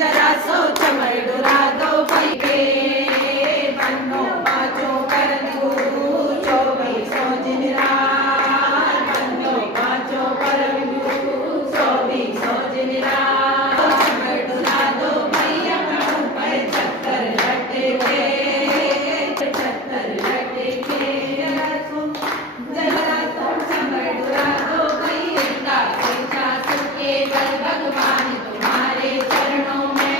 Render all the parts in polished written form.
जरा सो चमर डुरा दो भाई के बनो पाँचों करन गुरु 24 दिन रात बनो पाँचों करन गुरु 24 दिन रात चमर डुरा दो भैया मुँह पर चक्कर लटके जरा सो चमर डुरा दो भैया के बल भगवान तुम्हारे चरणों में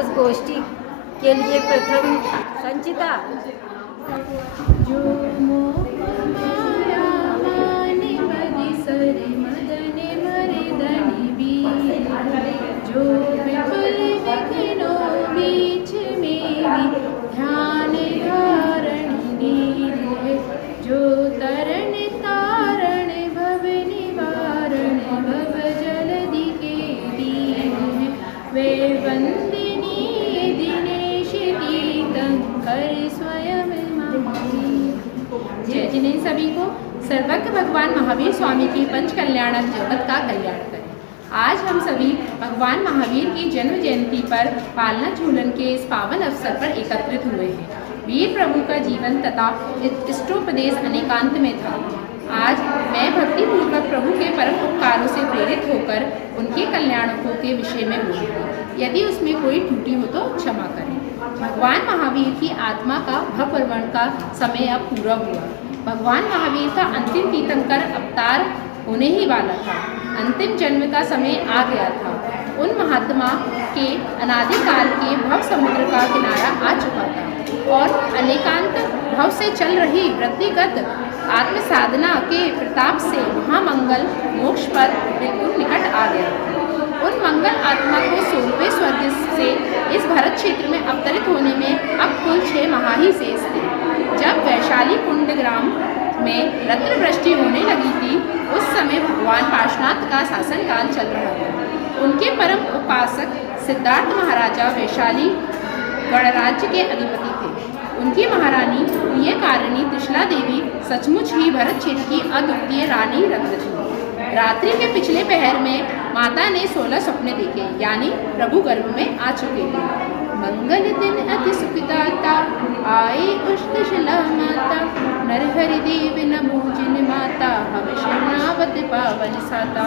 उस गोष्ठी के लिए प्रथम संचिता। जो मोह माया माने बदिसर मदन मर्दन वीर, जो विपुल विघ्नों बीच में ध्यान धारण नीर है, जो तरण तारण भव निवारण भव जलधि के दीन है, वे वंदिनी दिनेश तीर्थंकर स्वयं महावीर। जय जिन्हें सभी को सर्वज्ञ भगवान महावीर स्वामी की पंच कल्याणक जगत का कल्याण करें। आज हम सभी भगवान महावीर की जन्म जयंती पर पालना झूलन के इस पावन अवसर पर एकत्रित हुए हैं। वीर प्रभु का जीवन तथा इष्टोपदेश अनेकांत में था। आज मैं भक्ति पूर्वक प्रभु के परम उपकारों से प्रेरित होकर उनके कल्याणकों के विषय में बोलूँगी। यदि उसमें कोई त्रुटि हो तो क्षमा करें। भगवान महावीर की आत्मा का भवभ्रमण का समय अब पूरा हुआ। भगवान महावीर का अंतिम तीर्थंकर अवतार होने ही वाला था। अंतिम जन्म का समय आ गया था। उन महात्मा के अनादिकाल के भव समुद्र का किनारा आ चुका था और अनेकांत भव से चल रही वृत्तिगत आत्म साधना के प्रताप से महामंगल मोक्ष पर बिल्कुल निकट आ गया था। उन मंगल आत्मा को 16वें स्वर्ग से इस भरत क्षेत्र में अवतरित होने में अब कुल 6 माह ही शेष थे। जब वैशाली कुंड ग्राम में रत्न वृष्टि होने लगी थी, उस समय भगवान पार्श्वनाथ का शासनकाल चल रहा था। उनके परम उपासक सिद्धार्थ महाराजा वैशाली गणराज्य के अधिपति थे। उनकी महारानी प्रियकारिणी त्रिशला देवी सचमुच ही भरत क्षेत्र की अद्वितीय रानी रत्न थी। रात्रि के पिछले पहर में माता ने 16 सपने देखे, यानी प्रभु गर्भ में आ चुके थे। मंगल दिन अति सुखदाता आए उष्णशिला माता, नरहरि देव नमो जिन माता हम शरणावत पावन साता।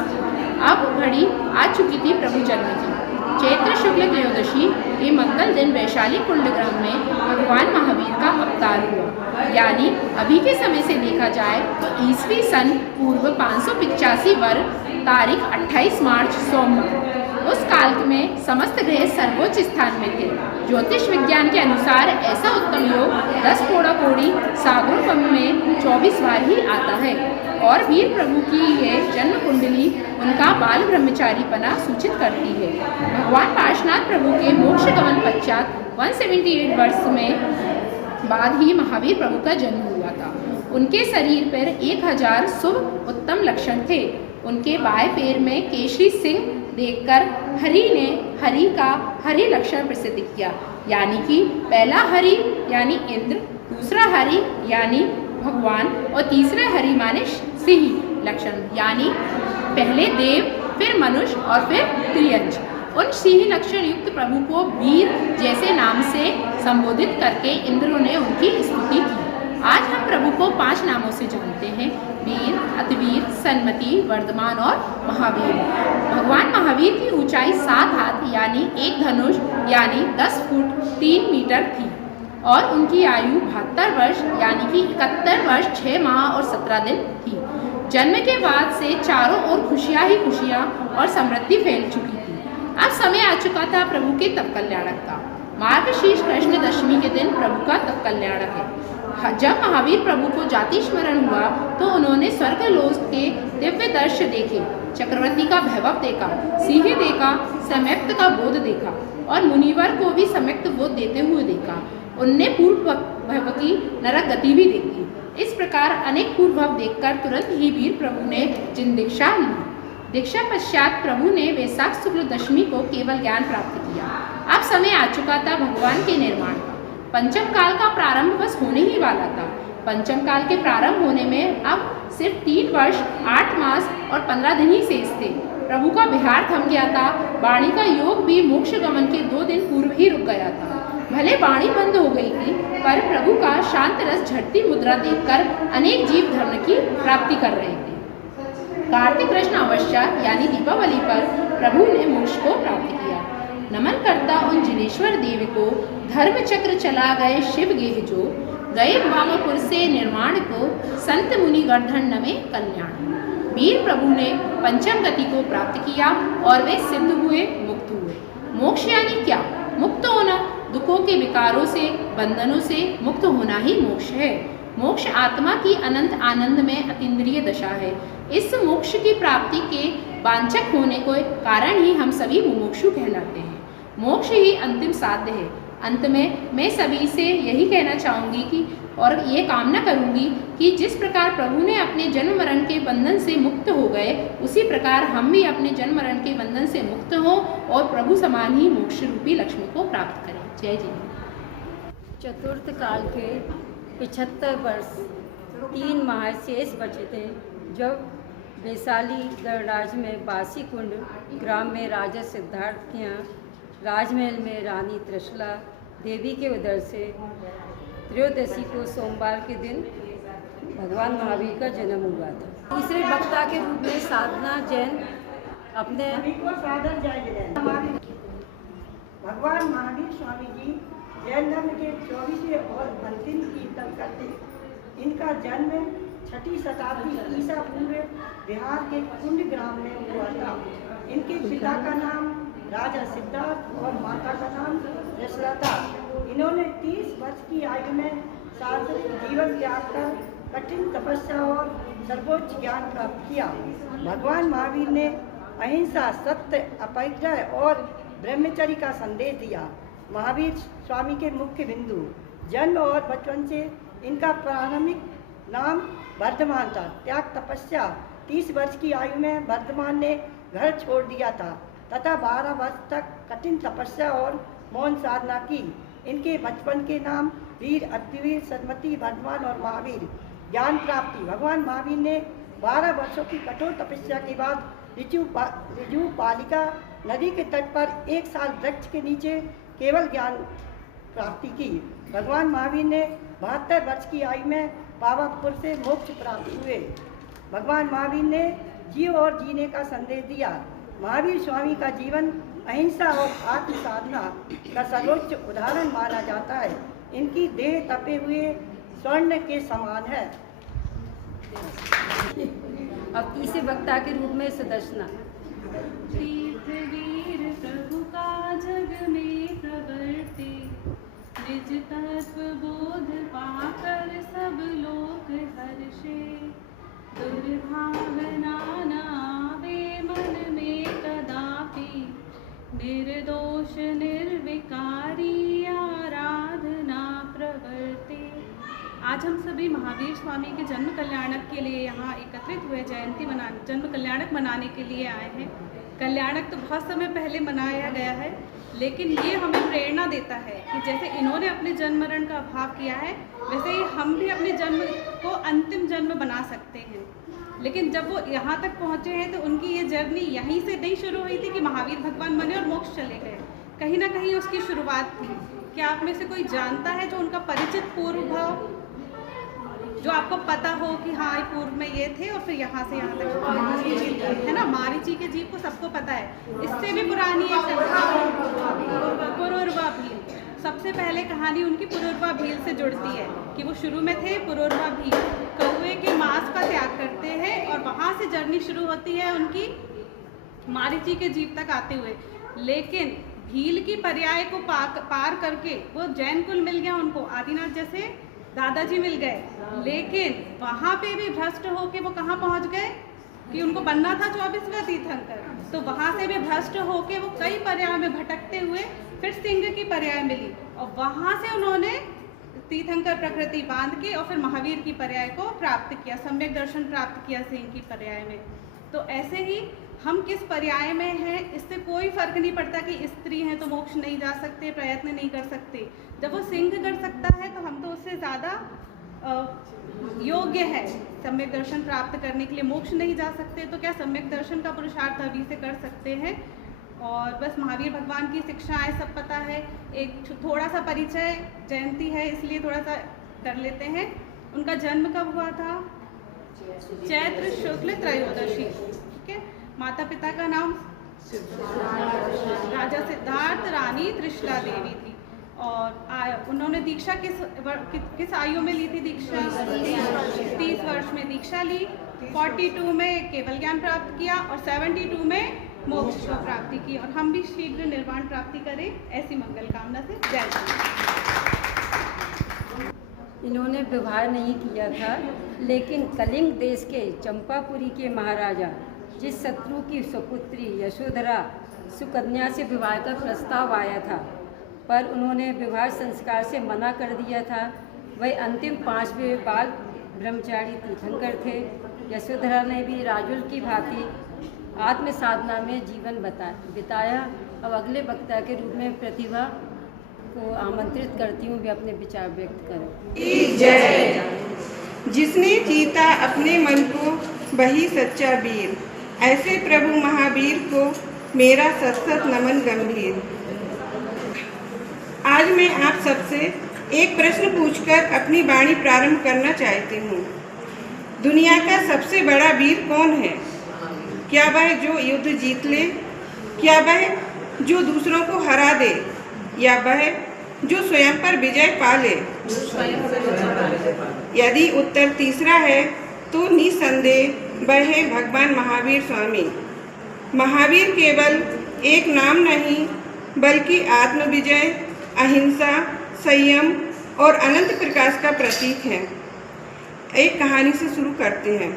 अब घड़ी आ चुकी थी प्रभु जन्म की। चैत्र शुक्ल त्रयोदशी के मंगल दिन वैशाली कुंड ग्राम में भगवान महावीर का अवतार हुआ। यानी अभी के समय से देखा जाए तो ईस्वी सन पूर्व 585 वर्ष तारीख 28 मार्च सोमवार। उस काल में समस्त ग्रह सर्वोच्च स्थान में थे। ज्योतिष विज्ञान के अनुसार ऐसा उत्तम योग 10 कोड़ा कोड़ी सागरोपम में 24 बार ही आता है और वीर प्रभु की यह जन्म कुंडली उनका बाल ब्रह्मचारीपना सूचित करती है। भगवान पार्श्वनाथ प्रभु के मोक्ष गमन पश्चात 178 वर्ष में बाद ही महावीर प्रभु का जन्म हुआ था। उनके शरीर पर 1000 शुभ उत्तम लक्षण थे। उनके बाएं पैर में केशरी सिंह देखकर हरि ने हरि का हरि लक्षण प्रसिद्ध किया, यानी कि पहला हरि यानी इंद्र, दूसरा हरि यानी भगवान और तीसरा हरि माने सिंह लक्षण, यानी पहले देव फिर मनुष्य और फिर त्रियंज। उन सिंह लक्षण युक्त प्रभु को वीर जैसे नाम से संबोधित करके इंद्रों ने उनकी स्तुति की। आज हम प्रभु को 5 नामों से जानते हैं: वीर, अतिवीर, सन्मति, वर्धमान और महावीर। भगवान महावीर की ऊंचाई 7 हाथ यानी 1 धनुष यानी 10 फुट 3 मीटर थी और उनकी आयु 72 वर्ष यानी कि 71 वर्ष 6 माह और 17 दिन थी। जन्म के बाद से चारों ओर खुशियाँ ही खुशियाँ और समृद्धि फैल चुकी थी। अब समय आ चुका था प्रभु के तप कल्याणक का। मार्गशीर्ष कृष्ण दशमी के दिन प्रभु का तप कल्याणक है। जब महावीर प्रभु को जाति स्मरण हुआ तो उन्होंने स्वर्गलोक के दिव्य दृश्य देखे, चक्रवर्ती का वैभव देखा, सिंह देखा, सम्यक्त का बोध देखा और मुनिवर को भी सम्यक्त बोध देते हुए देखा। उनने पूर्व भव की नरक गति भी देखी। इस प्रकार अनेक पूर्व भव देखकर तुरंत ही वीर प्रभु ने जिन दीक्षा ली। दीक्षा पश्चात प्रभु ने वैशाख शुक्ल दशमी को केवल ज्ञान प्राप्त किया। अब समय आ चुका था भगवान के निर्माण का। पंचम काल का प्रारंभ बस होने ही वाला था। पंचम काल के प्रारंभ होने में अब सिर्फ 3 वर्ष 8 मास और 15 दिन ही शेष थे। प्रभु का विहार थम गया था। वाणी का योग भी मोक्ष गमन के 2 दिन पूर्व ही रुक गया था। भले वाणी बंद हो गई थी, पर प्रभु का शांत रस झटती मुद्रा देखकर अनेक जीव धर्म की प्राप्ति कर रहे थे। कार्तिक कृष्ण अमावस्या यानी दीपावली पर प्रभु ने मोक्ष को प्राप्त किया। नमन करता उन जिनेश्वर देव को, धर्म चक्र चला गए शिव गेह जो, गए वामपुर से निर्माण को, संत मुनि गर्धन नमे कल्याण। वीर प्रभु ने पंचम गति को प्राप्त किया और वे सिद्ध हुए, मुक्त हुए। मोक्ष यानी क्या? मुक्त होना, दुखों के विकारों से, बंधनों से मुक्त होना ही मोक्ष है। मोक्ष आत्मा की अनंत आनंद में अतीन्द्रिय दशा है। इस मोक्ष की प्राप्ति के वांछक होने के कारण ही हम सभी मुमुक्षु कहलाते हैं। मोक्ष ही अंतिम साध्य है। अंत में मैं सभी से यही कहना चाहूँगी कि और ये कामना करूँगी कि जिस प्रकार प्रभु ने अपने जन्म मरण के बंधन से मुक्त हो गए, उसी प्रकार हम भी अपने जन्म मरण के बंधन से मुक्त हों और प्रभु समान ही मोक्ष रूपी लक्ष्मी को प्राप्त करें। जय जी। चतुर्थ काल के 75 वर्ष 3 माह शेष बचे थे जब वैशाली गणराज्य में बासी कुंड ग्राम में राजा सिद्धार्थ के यहाँ राजमहल में रानी त्रिशला देवी के उदर से त्रयोदशी को सोमवार के दिन भगवान महावीर का जन्म हुआ था। तीसरे वक्ता के रूप में साधना जैन अपने भगवान महावीर स्वामी जी जैन धर्म के 24वें और अंतिम कीर्तन करते। इनका जन्म 6ठी शताब्दी ईसा पूर्व बिहार के कुंड ग्राम में हुआ था। इनके पिता का नाम राजा सिद्धार्थ और माता का नाम त्रिशला था। इन्होंने 30 वर्ष की आयु में सार्वजनिक जीवन त्याग कर कठिन तपस्या और सर्वोच्च ज्ञान प्राप्त किया। भगवान महावीर ने अहिंसा, सत्य, अपरिग्रह और ब्रह्मचर्य का संदेश दिया। महावीर स्वामी के मुख्य बिंदु जन्म और बचपन से इनका प्रारंभिक नाम वर्धमान था। त्याग तपस्या 30 वर्ष की आयु में वर्धमान ने घर छोड़ दिया था तथा 12 वर्ष तक कठिन तपस्या और मौन साधना की। इनके बचपन के नाम वीर, अग्निवीर, सदमती, वर्धमान और महावीर। ज्ञान प्राप्ति भगवान महावीर ने 12 वर्षों की कठोर तपस्या के बाद ऋजु पालिका नदी के तट पर 1 साल वृक्ष के नीचे केवल ज्ञान प्राप्ति की। भगवान महावीर ने 72 वर्ष की आयु में पावापुर से मोक्ष प्राप्त हुए। भगवान महावीर ने जीव और जीने का संदेश दिया। महावीर स्वामी का जीवन अहिंसा और आत्म साधना का सर्वोच्च उदाहरण माना जाता है। इनकी देह तपे हुए स्वर्ण के समान है। अब तीसरे वक्ता के रूप में सुदर्शना। तीर्थवीर प्रभु का जग में प्रवर्ते, निज तत्व बोध पाकर सब लोक हर्षे। दुर्भावना न आवे मन में कदापि, निर्दोष निर्विकारी आराधना प्रवर्ते। आज हम सभी महावीर स्वामी के जन्म कल्याणक के लिए यहाँ एकत्रित हुए, जन्म कल्याणक मनाने के लिए आए हैं। कल्याणक तो बहुत समय पहले मनाया गया है, लेकिन ये हमें प्रेरणा देता है कि जैसे इन्होंने अपने जन्म मरण का अभाव किया है, वैसे ही हम भी अपने जन्म को अंतिम जन्म बना सकते हैं। लेकिन जब वो यहाँ तक पहुँचे हैं तो उनकी ये जर्नी यहीं से नहीं शुरू हुई थी कि महावीर भगवान बने और मोक्ष चले गए। कहीं ना कहीं उसकी शुरुआत थी। क्या आप में से कोई जानता है जो उनका परिचित पूर्व भाव, जो आपको पता हो कि हाँ पूर्व में ये थे और फिर यहाँ से यहाँ तक है ना? मारीची के जीव को सबको पता है। इससे भी पुरानी एक पुरूरवा भील। सबसे पहले कहानी उनकी पुरूरवा भील से जुड़ती है कि वो शुरू में थे पुरूरवा भील, कौवे के मांस का त्याग करते हैं और वहाँ से जर्नी शुरू होती है उनकी मारीची के जीव तक आते हुए। लेकिन भील की पर्याय को पार करके वो जैन कुल मिल गया उनको, आदिनाथ जैसे दादाजी मिल गए। लेकिन वहाँ पे भी भ्रष्ट होके वो कहाँ पहुँच गए कि उनको बनना था 24वां तीर्थंकर, तो वहाँ से भी भ्रष्ट होके वो कई पर्याय में भटकते हुए फिर सिंह की पर्याय मिली और वहाँ से उन्होंने तीर्थंकर प्रकृति बांध के और फिर महावीर की पर्याय को प्राप्त किया, सम्यक दर्शन प्राप्त किया सिंह की पर्याय में। तो ऐसे ही हम किस पर्याय में हैं इससे कोई फर्क नहीं पड़ता कि स्त्री हैं तो मोक्ष नहीं जा सकते, प्रयत्न नहीं कर सकते। जब वो सिंह कर सकता है तो हम तो उससे ज़्यादा योग्य है सम्यक दर्शन प्राप्त करने के लिए। मोक्ष नहीं जा सकते तो क्या सम्यक दर्शन का पुरुषार्थ अभी से कर सकते हैं। और बस महावीर भगवान की शिक्षाएं सब पता है। एक थोड़ा सा परिचय, जयंती है इसलिए थोड़ा सा कर लेते हैं। उनका जन्म कब हुआ था? चैत्र शुक्ल त्रयोदशी। ठीक है। माता पिता का नाम राजा सिद्धार्थ, रानी त्रिशला देवी थी। और उन्होंने दीक्षा किस आयु में ली थी? दीक्षा 30 वर्ष में दीक्षा ली। 42 में केवल ज्ञान प्राप्त किया और 72 में मोक्ष को प्राप्ति की और हम भी शीघ्र निर्वाण प्राप्ति करें, ऐसी मंगल कामना से जय श्री। इन्होंने विवाह नहीं किया था, लेकिन कलिंग देश के चंपापुरी के महाराजा जिस शत्रु की सुपुत्री यशोधरा सुकन्या से विवाह का प्रस्ताव आया था, पर उन्होंने विवाह संस्कार से मना कर दिया था। वह अंतिम 5वें बाल ब्रह्मचारी तीर्थंकर थे। यशोधरा ने भी राजुल की भांति आत्म साधना में जीवन बिताया। अब अगले वक्ता के रूप में प्रतिभा को आमंत्रित करती हूँ, वे अपने विचार व्यक्त करें। जय। जिसने जीता अपने मन को वही सच्चा वीर, ऐसे प्रभु महावीर को मेरा सत सत नमन गंभीर। आज मैं आप सबसे एक प्रश्न पूछकर अपनी वाणी प्रारंभ करना चाहती हूँ। दुनिया का सबसे बड़ा वीर कौन है? क्या वह जो युद्ध जीत ले? क्या वह जो दूसरों को हरा दे? या वह जो स्वयं पर विजय पा ले? यदि उत्तर तीसरा है तो निसंदेह वह है भगवान महावीर स्वामी। महावीर केवल एक नाम नहीं, बल्कि आत्मविजय, अहिंसा, संयम और अनंत प्रकाश का प्रतीक है। एक कहानी से शुरू करते हैं।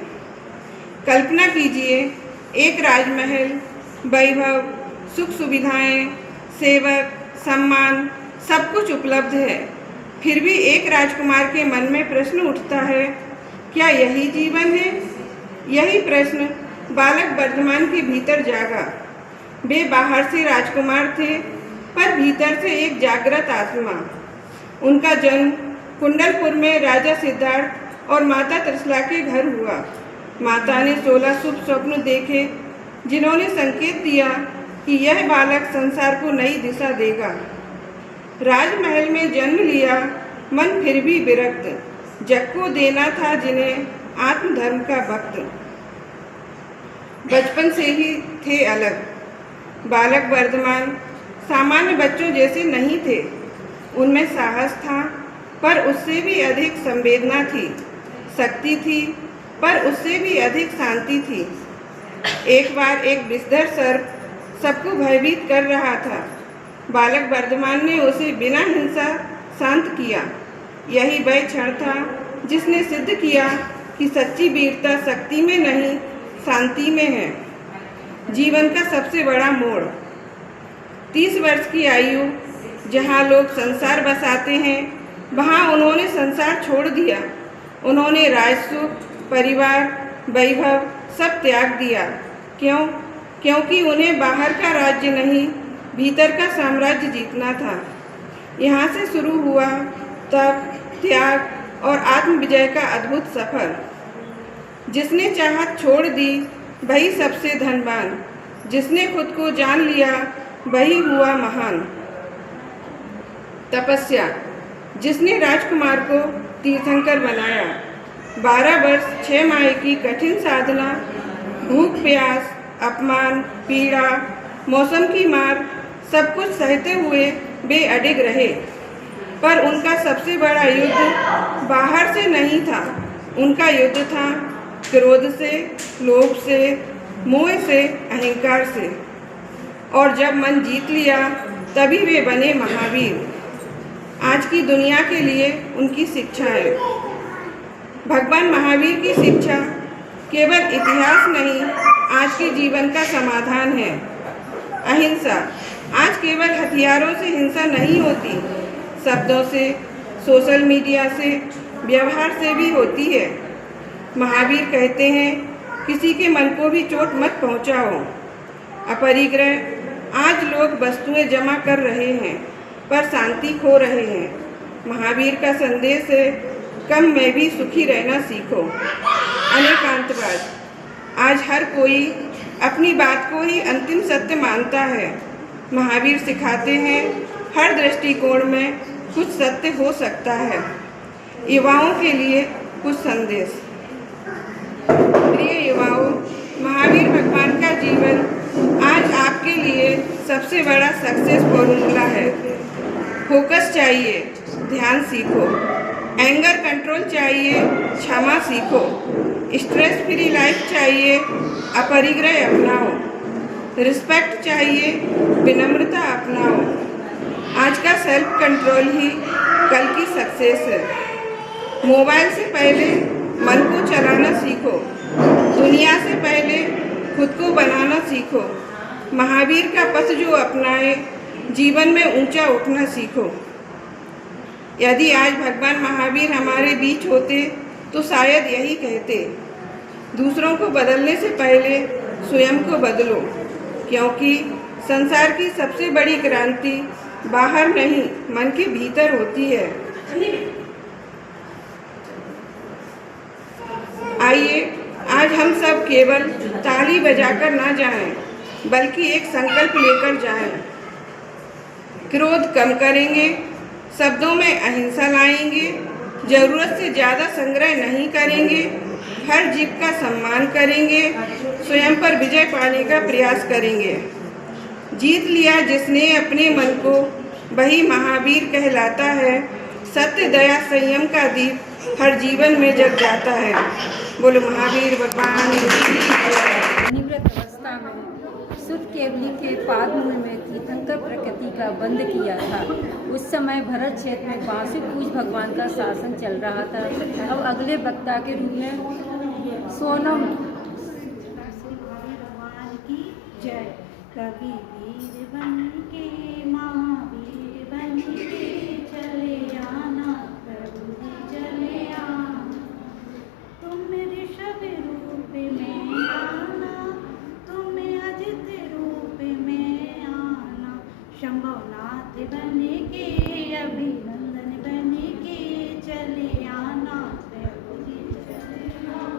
कल्पना कीजिए, एक राजमहल, वैभव, सुख सुविधाएं, सेवक, सम्मान, सब कुछ उपलब्ध है। फिर भी एक राजकुमार के मन में प्रश्न उठता है, क्या यही जीवन है? यही प्रश्न बालक वर्धमान के भीतर जागा। वे बाहर से राजकुमार थे, पर भीतर से एक जागृत आत्मा। उनका जन्म कुंडलपुर में राजा सिद्धार्थ और माता त्रिशला के घर हुआ। माता ने 16 शुभ स्वप्न देखे, जिन्होंने संकेत दिया कि यह बालक संसार को नई दिशा देगा। राजमहल में जन्म लिया, मन फिर भी विरक्त। जग को देना था जिन्हें आत्मधर्म का वक्त। बचपन से ही थे अलग। बालक वर्धमान सामान्य बच्चों जैसे नहीं थे। उनमें साहस था, पर उससे भी अधिक संवेदना थी। शक्ति थी, पर उससे भी अधिक शांति थी। एक बार एक विषधर सर्प सबको भयभीत कर रहा था। बालक वर्धमान ने उसे बिना हिंसा शांत किया। यही वह क्षण था जिसने सिद्ध किया कि सच्ची वीरता शक्ति में नहीं, शांति में है। जीवन का सबसे बड़ा मोड़। 30 वर्ष की आयु, जहाँ लोग संसार बसाते हैं, वहाँ उन्होंने संसार छोड़ दिया। उन्होंने राजसुख, परिवार, वैभव सब त्याग दिया। क्यों? क्योंकि उन्हें बाहर का राज्य नहीं, भीतर का साम्राज्य जीतना था। यहाँ से शुरू हुआ तप, त्याग और आत्मविजय का अद्भुत सफर। जिसने चाहत छोड़ दी वही सबसे धनवान। जिसने खुद को जान लिया वही हुआ महान। तपस्या। जिसने राजकुमार को तीर्थंकर बनाया। 12 वर्ष 6 माह की कठिन साधना, भूख प्यास, अपमान, पीड़ा, मौसम की मार, सब कुछ सहते हुए वे अडिग रहे। पर उनका सबसे बड़ा युद्ध बाहर से नहीं था। उनका युद्ध था क्रोध से, लोभ से, मोह से, अहंकार से। और जब मन जीत लिया तभी वे बने महावीर। आज की दुनिया के लिए उनकी शिक्षा है। भगवान महावीर की शिक्षा केवल इतिहास नहीं, आज के जीवन का समाधान है। अहिंसा। आज केवल हथियारों से हिंसा नहीं होती, शब्दों से, सोशल मीडिया से, व्यवहार से भी होती है। महावीर कहते हैं, किसी के मन को भी चोट मत पहुंचाओ। अपरिग्रह। आज लोग वस्तुएं जमा कर रहे हैं, पर शांति खो रहे हैं। महावीर का संदेश है, कम में भी सुखी रहना सीखो। अनेकांतवाद। आज हर कोई अपनी बात को ही अंतिम सत्य मानता है। महावीर सिखाते हैं, हर दृष्टिकोण में कुछ सत्य हो सकता है। युवाओं के लिए कुछ संदेश। प्रिय युवाओं, महावीर भगवान का जीवन आज आपके लिए सबसे बड़ा सक्सेस फॉर्मूला है। फोकस चाहिए, ध्यान सीखो। एंगर कंट्रोल चाहिए, क्षमा सीखो। स्ट्रेस फ्री लाइफ चाहिए, अपरिग्रह अपनाओ। रिस्पेक्ट चाहिए, विनम्रता अपनाओ। आज का सेल्फ कंट्रोल ही कल की सक्सेस है। मोबाइल से पहले मन को चलाना सीखो, दुनिया से पहले खुद को बनाना सीखो। महावीर का पथ जो अपनाए, जीवन में ऊंचा उठना सीखो। यदि आज भगवान महावीर हमारे बीच होते तो शायद यही कहते, दूसरों को बदलने से पहले स्वयं को बदलो, क्योंकि संसार की सबसे बड़ी क्रांति बाहर नहीं मन के भीतर होती है। आइए आज हम सब केवल ताली बजाकर ना जाएं, बल्कि एक संकल्प लेकर जाएं। क्रोध कम करेंगे, शब्दों में अहिंसा लाएंगे, जरूरत से ज़्यादा संग्रह नहीं करेंगे, हर जीव का सम्मान करेंगे, स्वयं पर विजय पाने का प्रयास करेंगे। जीत लिया जिसने अपने मन को, वही महावीर कहलाता है। सत्य, दया, संयम का दीप हर जीवन में जग जाता है। बोलो महावीर भगवान की जय। निवृत्त अवस्था में शुद्ध केवली के पादमूल में तीर्थंकर प्रकृति का बंद किया था। उस समय भरत क्षेत्र में बांसुपूज भगवान का शासन चल रहा था। अब अगले वक्ता के रूप में सोनम भगवान की जय। कभी वीर बन के महावीर बन के चले आना, प्रभु जी चले आना। तुम ऋषभ रूप में आना, तुम अजित रूप में आना। शंभुनाथ बन के, अभिनंदन बन के चले आना, प्रभु जी चले आना।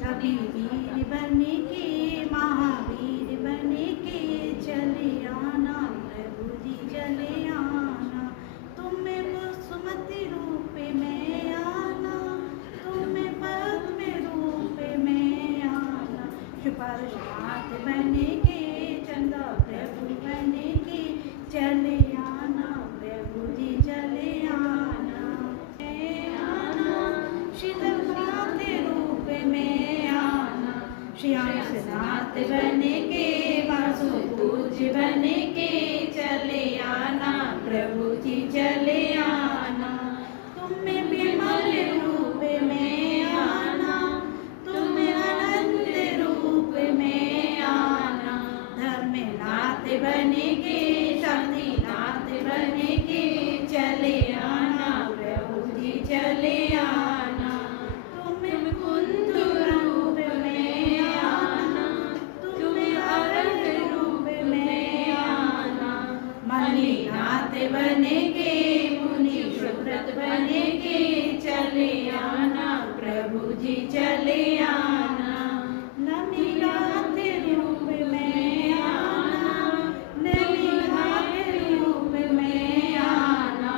कभी वीर बन के महावीर बन के चले आना, प्रभु जी चले आना। तुम्हें सुमति रूप में आना, तुम्हें पद्म रूप में आना। सुपरनाथ बन के, चंदा प्रभु बन के चले आना, प्रभु जी चले आना। शीतलनाथ रूप में आना, श्यामनाथ बन के, वासुपूज बन के चले आना, प्रभु जी चले आना। तुम्हें विमल रूप में आना, तुम्हें अनंत रूप में आना। धर्मनाथ बन के, शांतिनाथ बन के चले आना, प्रभु जी चले आना। तुम्हें कुंद रूप में आना, तुम्हें अरग रूप में आना। मणिनाथ बन के, मुनि सुब्रत बन के चले आना, प्रभु जी चले आना। नमिनाथ रूप में आना, नमिनाथ रूप में आना।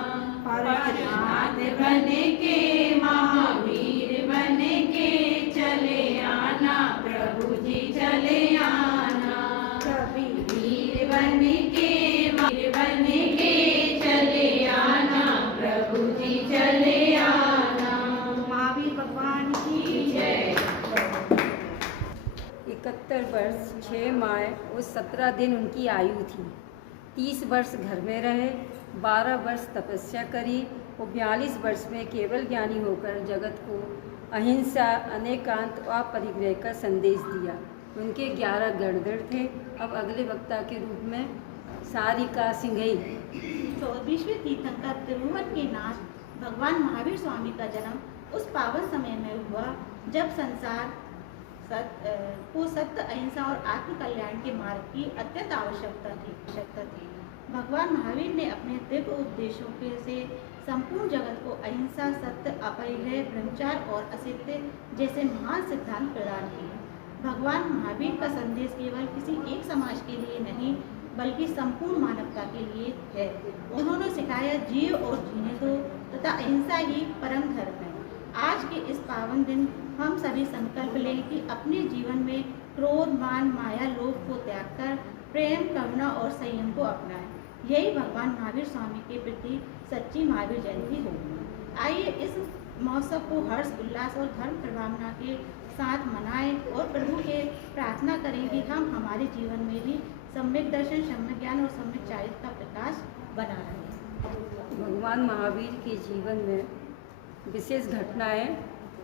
पार्श्वनाथ बन के, महावीर बन के चले आना, प्रभु जी चले आना। कभी वीर बन के, वीर बन के चले आना, प्रभु जी चले आना। महावीर भगवान की जय। 71 वर्ष 6 माह और 17 दिन उनकी आयु थी। 30 वर्ष घर में रहे, 12 वर्ष तपस्या करी और 42 वर्ष में केवल ज्ञानी होकर जगत को अहिंसा, अनेकांत व परिग्रह का संदेश दिया। उनके 11 गणधर थे। अब अगले वक्ता के रूप में सारिका सिंघई। 24वें तीर्थंकर त्रिभुवन के नाथ भगवान महावीर स्वामी का जन्म उस पावन समय में हुआ जब संसार को सत्य, अहिंसा और आत्म कल्याण के मार्ग की अत्यंत आवश्यकता थी। भगवान महावीर ने अपने दिव्य उपदेशों से संपूर्ण जगत को अहिंसा, सत्य, अपरिग्रह, ब्रह्मचार्य और असत्य जैसे महान सिद्धांत प्रदान किए। भगवान महावीर का संदेश केवल किसी एक समाज के लिए नहीं बल्कि संपूर्ण मानवता के लिए है। उन्होंने सिखाया, जियो और जीने दो तथा अहिंसा ही परम धर्म है। आज के इस पावन दिन हम सभी संकल्प लें कि अपने जीवन में क्रोध, मान, माया, लोभ को त्याग कर प्रेम, करुणा और संयम को अपनाएं। यही भगवान महावीर स्वामी के प्रति सच्ची महावीर जयंती होगी। आइए इस महोत्सव को हर्ष, उल्लास और धर्म प्रभावना के साथ मनाएं और प्रभु के प्रार्थना करें कि हम हमारे जीवन में भी सम्यक दर्शन, सम्यक ज्ञान और सम्यक चारित्र का प्रकाश बना रहे। भगवान महावीर के जीवन में विशेष घटनाएं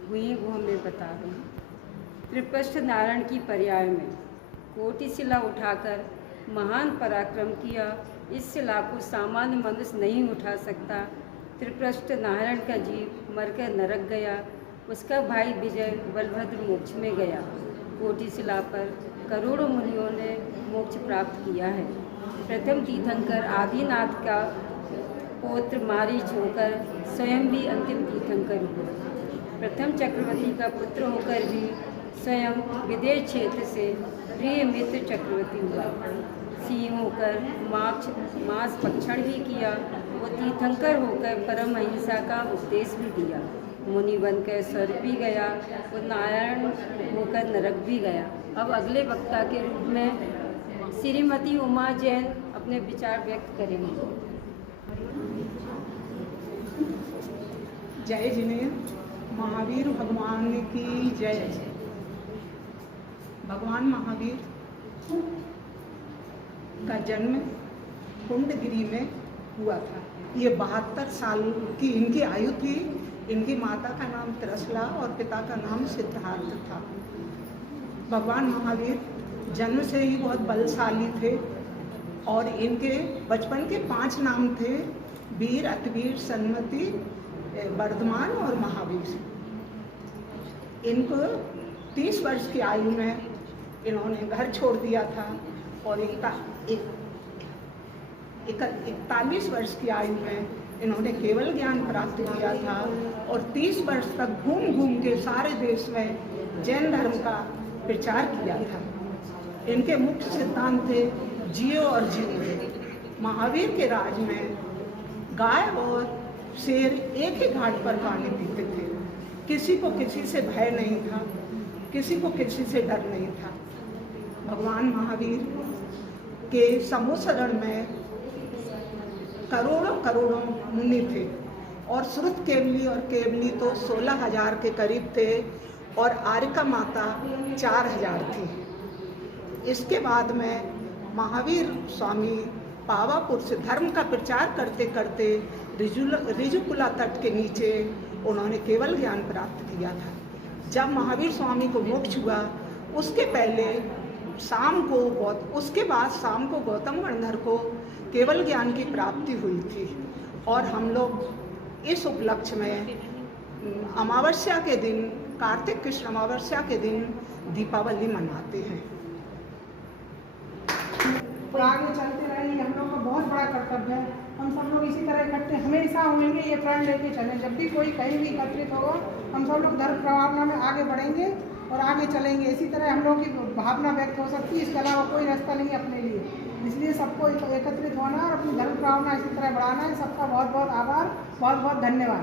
हुई वो मैं बता रही हूँ। त्रिपृष्ठ नारायण की पर्याय में कोटि शिला उठाकर महान पराक्रम किया। इस शिला को सामान्य मनुष्य नहीं उठा सकता। त्रिपृष्ठ नारायण का जीव मरकर नरक गया। उसका भाई विजय बलभद्र मोक्ष में गया। कोटि शिला पर करोड़ों मुनियों ने मोक्ष प्राप्त किया है। प्रथम तीर्थंकर आदिनाथ का पौत्र मारीच होकर स्वयं भी अंतिम तीर्थंकर हुआ। प्रथम चक्रवर्ती का पुत्र होकर भी स्वयं विदेश क्षेत्र से प्रिय मित्र चक्रवर्ती हुआ। सिंह होकर मांस भक्षण भी किया। वो तीर्थंकर होकर परम अहिंसा का उपदेश भी दिया। मुनि बनकर स्वर्ग भी गया। वो नारायण होकर नरक भी गया। अब अगले वक्ता के रूप में श्रीमती उमा जैन अपने विचार व्यक्त करेंगे। जय जिनेन्द्र, महावीर भगवान की जय। भगवान महावीर का जन्म कुंडगिरी में हुआ था। ये 72 साल की इनकी आयु थी। इनकी माता का नाम त्रसला और पिता का नाम सिद्धार्थ था। भगवान महावीर जन्म से ही बहुत बलशाली थे और इनके बचपन के 5 नाम थे: वीर, अतिवीर, सन्मति, वर्धमान और महावीर। इनको 30 वर्ष की आयु में इन्होंने घर छोड़ दिया था और 41 वर्ष की आयु में इन्होंने केवल ज्ञान प्राप्त किया था और 30 वर्ष तक घूम घूम के सारे देश में जैन धर्म का प्रचार किया था। इनके मुख्य सिद्धांत थे जियो और जीवो। महावीर के राज में गाय और शेर एक ही घाट पर पानी पीते थे। किसी को किसी से भय नहीं था, किसी को किसी से डर नहीं था। भगवान महावीर के समूह शरण में करोड़ों करोड़ों मुनि थे और श्रुत केवली और केवली तो 16,000 के करीब थे और आर्यका माता 4,000 थी। इसके बाद में महावीर स्वामी पावापुर से धर्म का प्रचार करते करते ऋजुकुला तट के नीचे उन्होंने केवल ज्ञान प्राप्त किया था। जब महावीर स्वामी को मोक्ष हुआ उसके पहले उसके बाद शाम को गौतम गणधर को केवल ज्ञान की प्राप्ति हुई थी और हम लोग इस उपलक्ष्य में अमावस्या के दिन, कार्तिक कृष्ण अमावस्या के दिन दीपावली मनाते हैं। आगे चलते रहेंगे, हम लोग का बहुत बड़ा कर्तव्य है। हम सब लोग इसी तरह इकट्ठे हमेशा होंगे, ये प्रण लेके चलें। जब भी कोई कहीं भी एकत्रित होगा हम सब लोग धर्म प्रभावना में आगे बढ़ेंगे और आगे चलेंगे। इसी तरह हम लोग की भावना व्यक्त हो सकती है, इसके अलावा कोई रास्ता नहीं अपने लिए। इसलिए सबको एकत्रित होना और अपनी धर्म प्रभावना इसी तरह बढ़ाना है। सबका बहुत बहुत आभार, बहुत बहुत धन्यवाद।